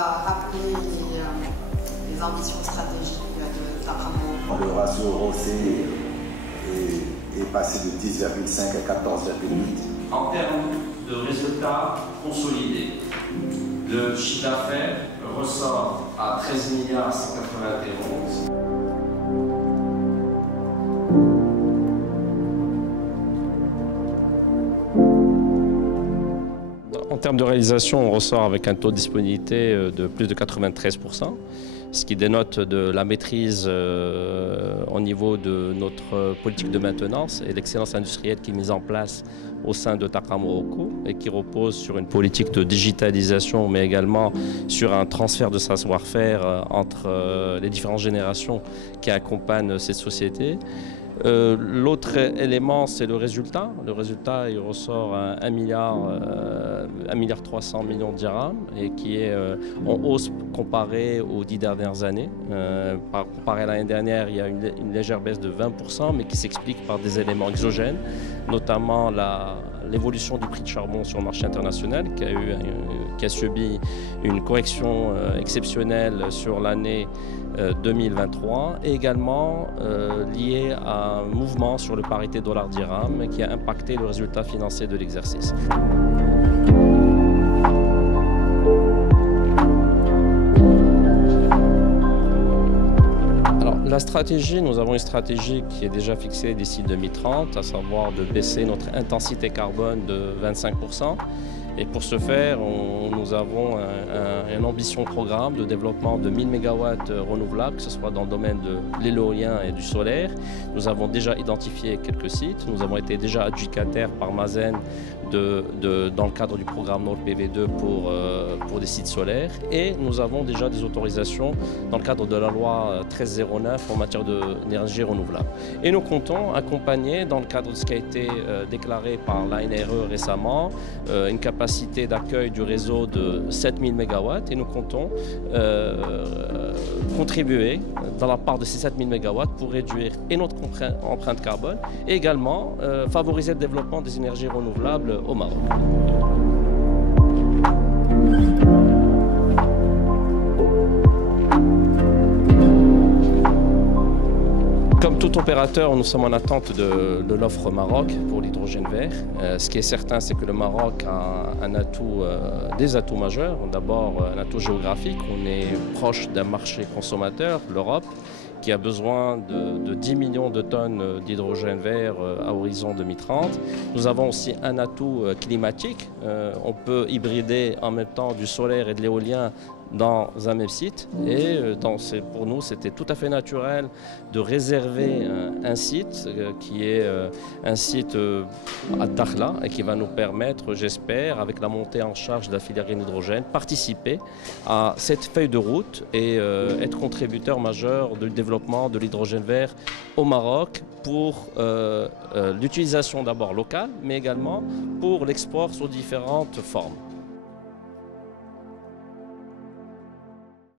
Rappeler les ambitions stratégiques de Takamo. Le ratio ROCE est passé de 10,5 à 14,8. En termes de résultats consolidés, le chiffre d'affaires ressort à 13 milliards 191. En termes de réalisation, on ressort avec un taux de disponibilité de plus de 93%, ce qui dénote de la maîtrise au niveau de notre politique de maintenance et l'excellence industrielle qui est mise en place au sein de Takamo Ohko et qui repose sur une politique de digitalisation, mais également sur un transfert de savoir-faire entre les différentes générations qui accompagnent cette société. L'autre élément, c'est le résultat. Le résultat, il ressort à 1 milliard 300 millions de dirhams et qui est en hausse comparé aux 10 dernières années. Comparé à l'année dernière, il y a une légère baisse de 20%, mais qui s'explique par des éléments exogènes, notamment l'évolution du prix de charbon sur le marché international qui a subi une correction exceptionnelle sur l'année 2023 et également lié à un mouvement sur le parité dollar-dirham qui a impacté le résultat financier de l'exercice. La stratégie, nous avons une stratégie qui est déjà fixée d'ici 2030, à savoir de baisser notre intensité carbone de 25%. Et pour ce faire, nous avons une ambition programme de développement de 1000 MW renouvelables, que ce soit dans le domaine de l'éolien et du solaire. Nous avons déjà identifié quelques sites. Nous avons été déjà adjudicataires par Mazen dans le cadre du programme Nord PV2 pour des sites solaires. Et nous avons déjà des autorisations dans le cadre de la loi 1309 en matière d'énergie renouvelable. Et nous comptons accompagner, dans le cadre de ce qui a été déclaré par l'ANRE récemment, une capacité d'accueil du réseau de 7000 MW et nous comptons contribuer dans la part de ces 7000 MW pour réduire et notre empreinte carbone et également favoriser le développement des énergies renouvelables au Maroc. Comme tout opérateur, nous sommes en attente de l'offre Maroc pour l'hydrogène vert. Ce qui est certain, c'est que le Maroc a des atouts majeurs. D'abord, un atout géographique. On est proche d'un marché consommateur, l'Europe, qui a besoin de 10 millions de tonnes d'hydrogène vert à horizon 2030. Nous avons aussi un atout climatique. On peut hybrider en même temps du solaire et de l'éolien dans un même site et pour nous c'était tout à fait naturel de réserver un site qui est un site à Dakhla et qui va nous permettre, j'espère, avec la montée en charge de la filière hydrogène, participer à cette feuille de route et être contributeur majeur du développement de l'hydrogène vert au Maroc pour l'utilisation d'abord locale mais également pour l'export sous différentes formes.